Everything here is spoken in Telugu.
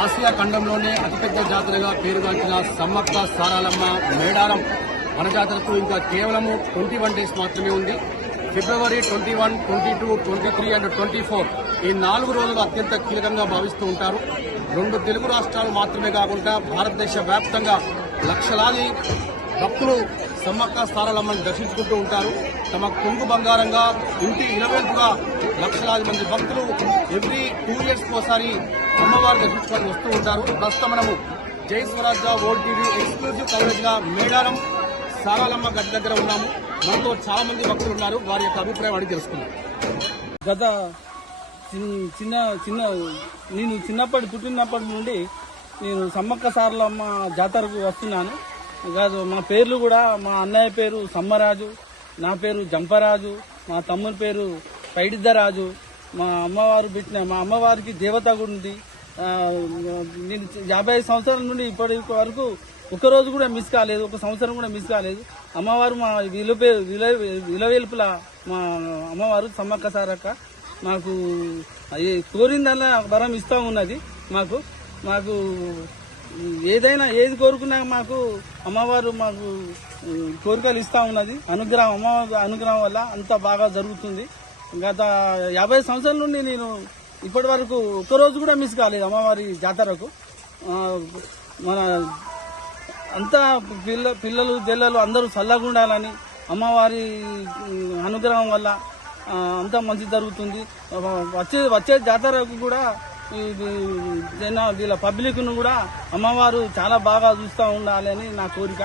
ఆసియా ఖండంలోనే అతిపెద్ద జాతరగా పేరుగాంచిన సమ్మక్క సారాలమ్మ మేడారం మన జాతరకు ఇంకా కేవలం 21 డేస్ మాత్రమే ఉంది. ఫిబ్రవరి 21, 22, 23 అండ్ 24 ఈ 4 రోజులు అత్యంత కీలకంగా భావిస్తూ ఉంటారు. 2 తెలుగు రాష్ట్రాలు మాత్రమే కాకుండా భారతదేశ వ్యాప్తంగా లక్షలాది భక్తులు సమ్మక్క సారాలమ్మని దర్శించుకుంటూ ఉంటారు. తమ కొంగు బంగారంగా ఇంటి ఇలవేల్పుగా లక్షలాది మంది భక్తులు ఎవ్రీ 2 ఇయర్స్ ఒకసారి అమ్మవారు దర్శించుకొని వస్తూ ఉంటారు. ప్రస్తుతం మనము జై స్వరాజ్య వరల్డ్ టీవీ ఎక్స్క్లూజివ్ కవరేజ్ గా మేడారం సారాలమ్మ గడ్డ దగ్గర ఉన్నాము. మనతో చాలా మంది భక్తులు ఉన్నారు. వారి యొక్క అభిప్రాయం అడిగి తెలుసుకున్నాం. గత నేను పుట్టినప్పటి నుండి నేను సమ్మక్క సారలమ్మ జాతరకు వస్తున్నాను. కాదు, మా పేర్లు కూడా మా అన్నయ్య పేరు సమ్మరాజు, నా పేరు జంపరాజు, మా తమ్ముని పేరు పైడిద్దరాజు. మా అమ్మవారికి దేవత కూడా ఉంది. నేను 55 సంవత్సరాల నుండి ఇప్పటి వరకు ఒక్కరోజు కూడా మిస్ కాలేదు, ఒక సంవత్సరం కూడా మిస్ కాలేదు. అమ్మవారు మా విలవేల్పుల మా అమ్మవారు సమ్మక్క సారక్క మాకు కోరిందల్లా వరం ఇస్తూ ఉన్నది. మాకు ఏదైనా ఏది కోరుకున్నా మాకు అమ్మవారు మాకు కోరికలు ఇస్తూ ఉన్నది. అమ్మవారి అనుగ్రహం వల్ల అంత బాగా జరుగుతుంది. గత 50 సంవత్సరాల నుండి నేను ఇప్పటి వరకు ఒక్కరోజు కూడా మిస్ కాలేదు అమ్మవారి జాతరకు. మన అంతా పిల్లలు జల్లలు అందరూ చల్లగా ఉండాలని అమ్మవారి అనుగ్రహం వల్ల అంతా మంచి జరుగుతుంది. వచ్చే జాతరకు కూడా వీళ్ళ పబ్లిక్ ను కూడా అమ్మవారు చాలా బాగా చూస్తూ ఉండాలని నా కోరిక.